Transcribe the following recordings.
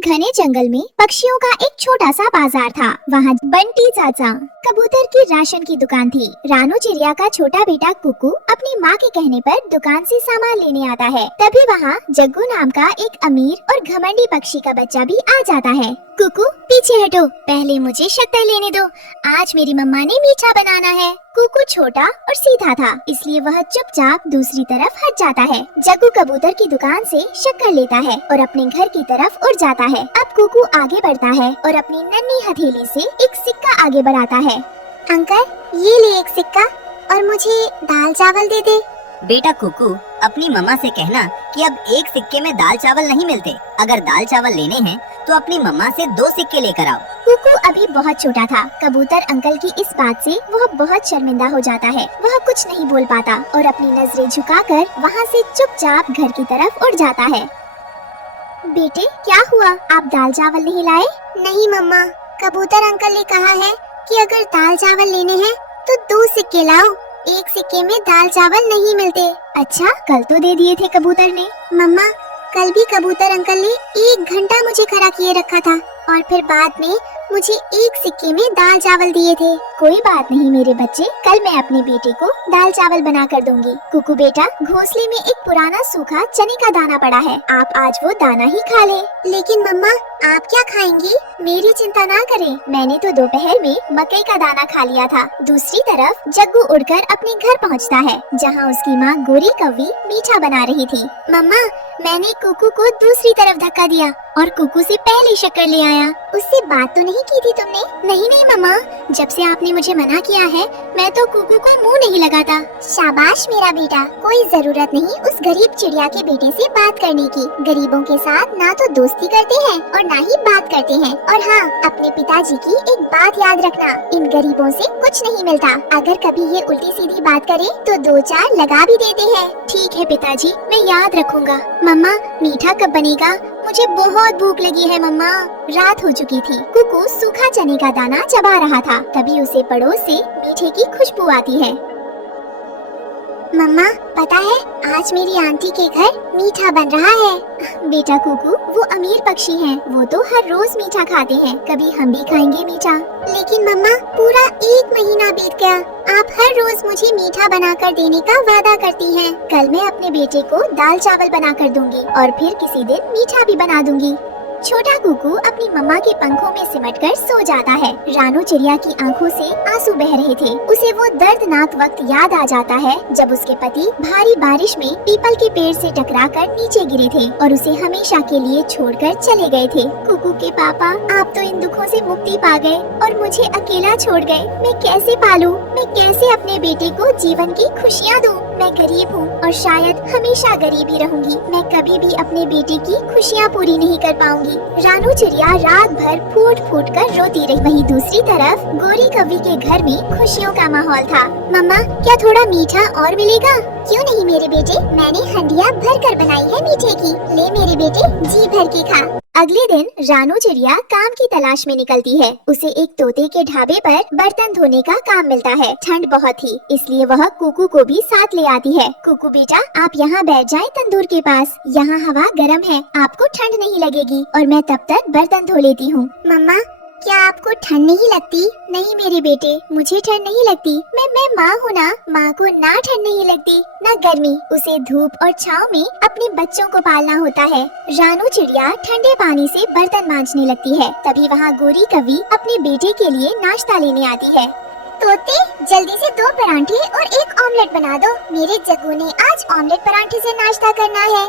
एक घने जंगल में पक्षियों का एक छोटा सा बाजार था। वहाँ बंटी चाचा कबूतर की राशन की दुकान थी। रानू चिड़िया का छोटा बेटा कुकू अपनी माँ के कहने पर दुकान से सामान लेने आता है। तभी वहाँ जग्गू नाम का एक अमीर और घमंडी पक्षी का बच्चा भी आ जाता है। कुकू पीछे हटो, पहले मुझे शक्कर लेने दो, आज मेरी मम्मा ने मीठा बनाना है। कुकू छोटा और सीधा था, इसलिए वह चुपचाप दूसरी तरफ हट जाता है। जग्गू कबूतर की दुकान से शक्कर लेता है और अपने घर की तरफ उड़ जाता है। अब कुकू आगे बढ़ता है और अपनी नन्ही हथेली से एक सिक्का आगे बढ़ाता है। अंकल, ये ले एक सिक्का और मुझे दाल चावल दे दे। बेटा कुकू, अपनी मम्मा से कहना कि अब एक सिक्के में दाल चावल नहीं मिलते। अगर दाल चावल लेने हैं तो अपनी मम्मा से 2 सिक्के लेकर आओ। कुकू अभी बहुत छोटा था। कबूतर अंकल की इस बात से वह बहुत शर्मिंदा हो जाता है। वह कुछ नहीं बोल पाता और अपनी नजरें झुकाकर वहाँ से चुपचाप घर की तरफ उड़ जाता है। बेटे, क्या हुआ? आप दाल चावल नहीं लाए? नहीं मम्मा, कबूतर अंकल ने कहा है कि अगर दाल चावल लेने हैं तो 2 सिक्के लाओ, एक सिक्के में दाल चावल नहीं मिलते। अच्छा, कल तो दे दिए थे कबूतर ने। मम्मा, कल भी कबूतर अंकल ने 1 घंटा मुझे खड़ा किए रखा था और फिर बाद में मुझे 1 सिक्के में दाल चावल दिए थे। कोई बात नहीं मेरे बच्चे, कल मैं अपने बेटे को दाल चावल बना कर दूंगी। कुकू बेटा, घोंसले में एक पुराना सूखा चने का दाना पड़ा है, आप आज वो दाना ही खा ले। लेकिन मम्मा, आप क्या खाएंगी? मेरी चिंता ना करें, मैंने तो दोपहर में मकई का दाना खा लिया था। दूसरी तरफ जग्गू उड़कर अपने घर पहुंचता है, जहां उसकी माँ गोरी कौवी मीठा बना रही थी। मम्मा, मैंने कुकू को दूसरी तरफ धक्का दिया और कुकू से पहले शक्कर ले आया। उससे बात तो नहीं की थी तुमने? नहीं मम्मा, जब से आपने मुझे मना किया है मैं तो कुकू को मुंह नहीं लगाता। शाबाश मेरा बेटा, कोई जरूरत नहीं उस गरीब चिड़िया के बेटे से बात करने की। गरीबों के साथ ना तो दोस्ती करते हैं और ना ही बात करते हैं। और हाँ, अपने पिताजी की एक बात याद रखना, इन गरीबों से कुछ नहीं मिलता। अगर कभी ये उल्टी सीधी बात करे तो 2-4 लगा भी देते हैं। ठीक है पिताजी, मैं याद रखूंगा। मम्मा, मीठा कब बनेगा? मुझे बहुत भूख लगी है मम्मा। रात हो चुकी थी। कुकू सूखा चने का दाना चबा रहा था, तभी उसे पड़ोस से मीठे की खुशबू आती है। मम्मा, पता है आज मेरी आंटी के घर मीठा बन रहा है। बेटा कुकू, वो अमीर पक्षी हैं, वो तो हर रोज मीठा खाते हैं, कभी हम भी खाएंगे मीठा। लेकिन मम्मा, पूरा 1 महीना बीत गया, आप हर रोज मुझे मीठा बनाकर देने का वादा करती हैं। कल मैं अपने बेटे को दाल चावल बनाकर दूंगी और फिर किसी दिन मीठा भी बना दूंगी। छोटा कुकू अपनी मम्मा के पंखों में सिमटकर सो जाता है। रानू चिड़िया की आंखों से आंसू बह रहे थे। उसे वो दर्दनाक वक्त याद आ जाता है जब उसके पति भारी बारिश में पीपल के पेड़ से टकराकर नीचे गिरे थे और उसे हमेशा के लिए छोड़कर चले गए थे। कुकू के पापा, आप तो इन दुखों से मुक्ति पा गए और मुझे अकेला छोड़ गए। मैं कैसे पालूं? मैं कैसे अपने बेटे को जीवन की खुशियाँ दूं? मैं गरीब हूँ और शायद हमेशा गरीब ही रहूंगी। मैं कभी भी अपने बेटे की खुशियाँ पूरी नहीं कर पाऊंगी। रानू चिड़िया रात भर फूट फूट कर रोती रही। वहीं दूसरी तरफ गोरी कौवी के घर में खुशियों का माहौल था। मम्मा, क्या थोड़ा मीठा और मिलेगा? क्यों नहीं मेरे बेटे, मैंने हंडिया भर कर बनाई है मीठे की, ले मेरे बेटे जी भर के खा। अगले दिन रानू चिड़िया काम की तलाश में निकलती है। उसे एक तोते के ढाबे पर बर्तन धोने का काम मिलता है। ठंड बहुत थी, इसलिए वह कुकू को भी साथ ले आती है। कुकू बेटा, आप यहाँ बैठ जाएं तंदूर के पास, यहाँ हवा गर्म है, आपको ठंड नहीं लगेगी और मैं तब तक बर्तन धो लेती हूँ। मम्मा, क्या आपको ठंड नहीं लगती? नहीं मेरे बेटे, मुझे ठंड नहीं लगती। मैं माँ हूँ ना, माँ को ना ठंड नहीं लगती ना गर्मी। उसे धूप और छाँव में अपने बच्चों को पालना होता है। रानू चिड़िया ठंडे पानी से बर्तन मांजने लगती है। तभी वहाँ गोरी कौवी अपने बेटे के लिए नाश्ता लेने आती है। तोते, जल्दी से 2 परांठे और 1 ऑमलेट बना दो, मेरे जग्गू ने आज ऑमलेट परांठे से नाश्ता करना है।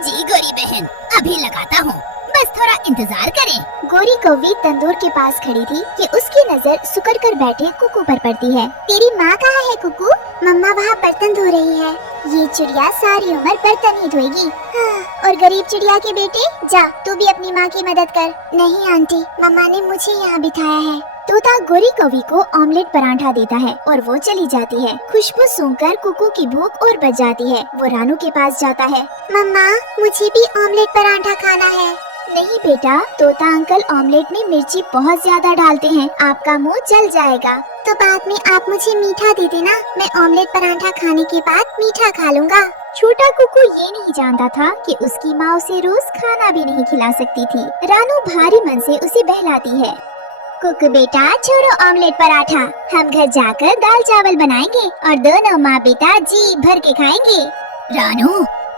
जी गोरी बहन, अभी लगाता हूँ, बस थोड़ा इंतजार करें। गोरी कौवी तंदूर के पास खड़ी थी कि उसकी नजर सुकड़ कर बैठे कुकू पर पड़ती है। तेरी माँ कहाँ है कुकू? मम्मा वहाँ बर्तन धो रही है। ये चिड़िया सारी उम्र बर्तन ही धोएगी। हाँ, और गरीब चिड़िया के बेटे, जा तू भी अपनी माँ की मदद कर। नहीं आंटी, मम्मा ने मुझे यहाँ बिठाया है। तोता गोरी कौवी को ऑमलेट पराठा देता है और वो चली जाती है। खुशबू सूंघकर कुकू की भूख और बढ़ जाती है। वो रानू के पास जाता है। मम्मा, मुझे भी ऑमलेट पराठा खाना है। नहीं बेटा, तोता अंकल ऑमलेट में मिर्ची बहुत ज्यादा डालते हैं, आपका मुंह जल जाएगा। तो बाद में आप मुझे मीठा दे देना, मैं ऑमलेट पराठा खाने के बाद मीठा खा लूँगा। छोटा कुकू ये नहीं जानता था कि उसकी माँ उसे रोज खाना भी नहीं खिला सकती थी। रानू भारी मन से उसे बहलाती है। कुकू बेटा छोड़ो ऑमलेट पराठा, हम घर जाकर दाल चावल बनाएंगे और दोनों माँ बेटा जी भर के खाएंगे। रानू,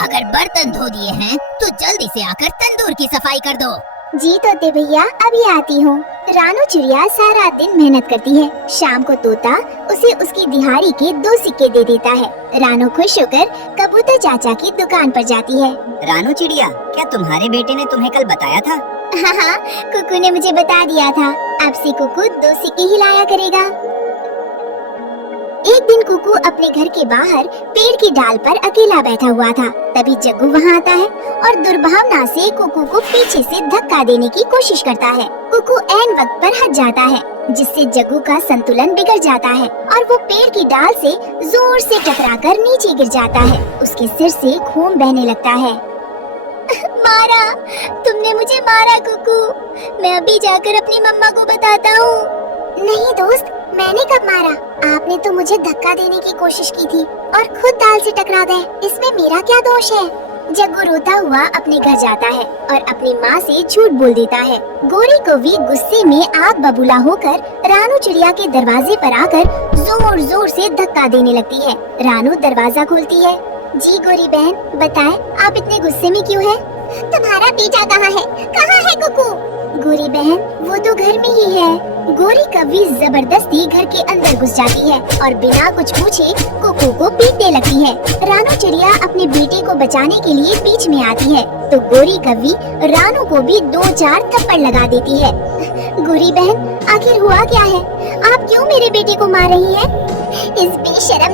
अगर बर्तन धो दिए हैं तो जल्दी से आकर तंदूर की सफाई कर दो। जी तोते भैया अभी आती हूँ। रानू चिड़िया सारा दिन मेहनत करती है। शाम को तोता उसे उसकी दिहाड़ी के 2 सिक्के दे देता है। रानू खुश होकर कबूतर चाचा की दुकान पर जाती है। रानू चिड़िया, क्या तुम्हारे बेटे ने तुम्हें कल बताया था? हाँ, कुकू ने मुझे बता दिया था। अब से कुकू 2 सिक्के हिलाया करेगा। एक दिन कुकू अपने घर के बाहर पेड़ की डाल पर अकेला बैठा हुआ था। तभी जग्गू वहाँ आता है और दुर्भावना से कुकू को पीछे से धक्का देने की कोशिश करता है। कुकू ऐन वक्त पर हट जाता है, जिससे जग्गू का संतुलन बिगड़ जाता है और वो पेड़ की डाल से जोर से टकराकर नीचे गिर जाता है। उसके सिर से खून बहने लगता है। मारा, तुमने मुझे मारा कुकू। मैं अभी जाकर अपनी मम्मा को बताता हूँ। नहीं दोस्त, मैंने कब मारा? आपने तो मुझे धक्का देने की कोशिश की थी और खुद दाल से टकरा गए। इसमें मेरा क्या दोष है? जग्गू रोता हुआ अपने घर जाता है और अपनी माँ से झूठ बोल देता है। गोरी कौवी गुस्से में आग बबूला होकर रानू चिड़िया के दरवाजे पर आकर जोर जोर से धक्का देने लगती है। रानू दरवाजा खोलती है। जी गोरी बहन, बताएं आप इतने गुस्से में क्यों हैं? तुम्हारा बेटा कहाँ है? कहाँ है कुकू? गोरी बहन, वो तो घर में ही है। गोरी कौवी जबरदस्ती घर के अंदर घुस जाती है और बिना कुछ पूछे कुकू को पीटने लगती है। रानू चिड़िया अपने बेटे को बचाने के लिए बीच में आती है तो गोरी कौवी रानू को भी 2-4 थप्पड़ लगा देती है। गोरी बहन, आखिर हुआ क्या है? आप क्यों मेरे बेटे को मार रही हैं? इस बेशरम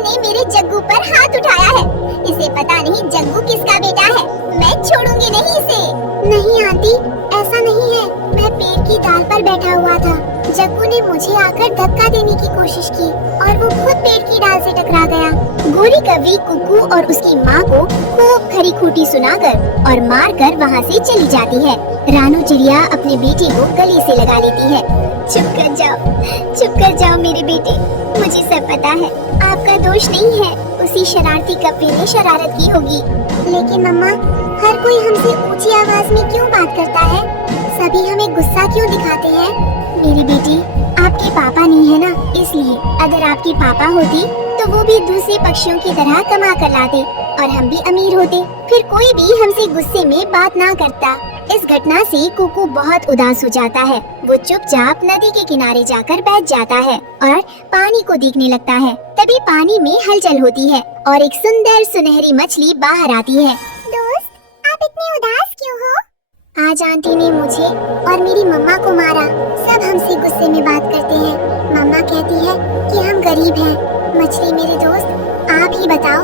ने मेरे जग्गू पर हाथ उठाया है। इसे पता नहीं जग्गू किसका बेटा है। मैं छोड़ूंगी नहीं इसे। नहीं आंटी, ऐसा नहीं है। मैं पेड़ की डाल पर बैठा हुआ था। जग्गू ने मुझे आकर धक्का देने की कोशिश की और वो खुद पेड़ की डाल से टकरा गया। गोरी कौवी कुकू और उसकी माँ को खूब खरी खोटी सुनाकर और मारकर वहाँ से चली जाती है। रानू चिड़िया अपने बेटे को गले से लगा लेती है। चुप कर जाओ मेरे बेटे, मुझे सब पता है। आपका दोष नहीं है, उसी शरारती कौवे ने शरारत की होगी। लेकिन मम्मा, हर कोई हमसे ऊंची आवाज में क्यों बात करता है? सभी हमें गुस्सा क्यों दिखाते हैं? मेरी बेटी, आपके पापा नहीं है ना, इसलिए। अगर आपके पापा होते तो वो भी दूसरे पक्षियों की तरह कमा कर लाते और हम भी अमीर होते, फिर कोई भी हमसे गुस्से में बात ना करता। इस घटना से कुकू बहुत उदास हो जाता है। वो चुपचाप नदी के किनारे जाकर बैठ जाता है और पानी को देखने लगता है। तभी पानी में हलचल होती है और एक सुंदर सुनहरी मछली बाहर आती है। दोस्त, आप इतने उदास क्यों हो? आज आंटी ने मुझे और मेरी मम्मा को मारा। सब हमसे गुस्से में बात करते हैं। मम्मा कहती है कि हम गरीब हैं। मछली मेरे दोस्त, आप ही बताओ,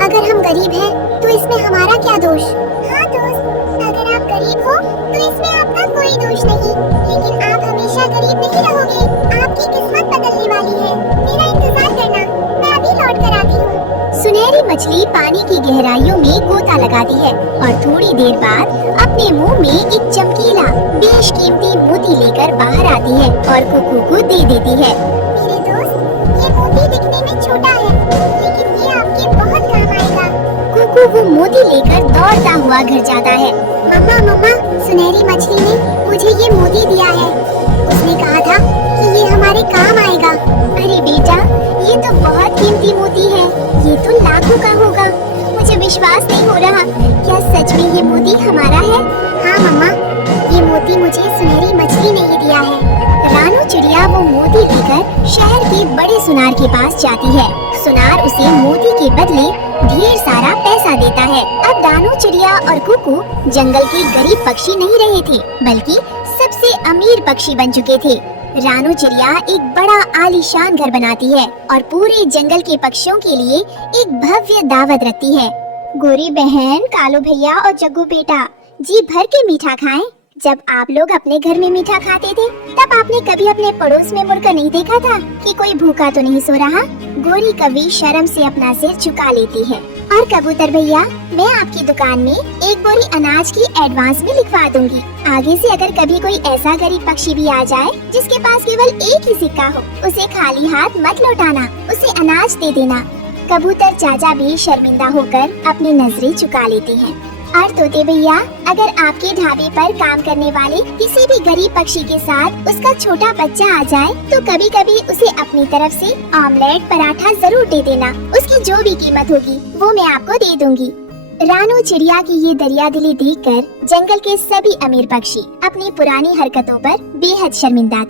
अगर हम गरीब हैं तो इसमें हमारा क्या दोष? हाँ दोस्त, अगर आप गरीब हो तो इसमें आपका कोई दोष नहीं, लेकिन आप हमेशा गरीब नहीं रहोगे। आपकी किस्मत बदलने वाली है। मेरा इंतजार करना, मैं अभी लौट कर आती हूँ। सुनहरी मछली पानी की गहराइयों में गोता लगाती है और थोड़ी देर बाद अपने मुंह में एक चमकीला बेशकीमती मोती लेकर बाहर आती है और कुकू को दे देती है। मेरे दोस्त, ये मोती दिखने में छोटा है, लेकिन ये आपके बहुत काम आएगा। कुकू वो मोती लेकर दौड़ता हुआ घर जाता है। मम्मा, सुनहरी मछली ने मुझे ये मोती दिया है। उसने कहा था कि ये हमारे काम आएगा। अरे बेटा, ये तो बहुत कीमती मोती है। ये तो लाखों का होगा। मुझे विश्वास नहीं हो रहा। क्या सच में ये मोती हमारा है? हाँ मम्मा, ये मोती मुझे सुनहरी मछली ने ही दिया है। रानू चिड़िया वो मोती लेकर शहर के बड़े सुनार के पास जाती है। सुनार उसे मोती के बदले ढेर सारा पैसा देता है। अब रानू चिड़िया और कुकू जंगल के गरीब पक्षी नहीं रहे थे, बल्कि सबसे अमीर पक्षी बन चुके थे। रानू चिड़िया एक बड़ा आलीशान घर बनाती है और पूरे जंगल के पक्षियों के लिए एक भव्य दावत रखती है। गोरी बहन, कालू भैया और जग्गू बेटा, जी भर के मीठा खाएं। जब आप लोग अपने घर में मीठा खाते थे, तब आपने कभी अपने पड़ोस में मुड़कर नहीं देखा था कि कोई भूखा तो नहीं सो रहा? गोरी कौवी शर्म से अपना सिर झुका लेती है। और कबूतर भैया, मैं आपकी दुकान में एक बोरी अनाज की एडवांस में लिखवा दूंगी। आगे से अगर कभी कोई ऐसा गरीब पक्षी भी आ जाए जिसके पास केवल एक ही सिक्का हो, उसे खाली हाथ मत लौटाना, उसे अनाज दे देना। कबूतर चाचा भी शर्मिंदा होकर अपनी नजरें झुका लेते हैं। और तोते भैया, अगर आपके ढाबे पर काम करने वाले किसी भी गरीब पक्षी के साथ उसका छोटा बच्चा आ जाए तो कभी कभी उसे अपनी तरफ से ऑमलेट पराठा जरूर दे देना। उसकी जो भी कीमत होगी वो मैं आपको दे दूंगी। रानू चिड़िया की ये दरियादिली देखकर जंगल के सभी अमीर पक्षी अपनी पुरानी हरकतों पर बेहद शर्मिंदा थे।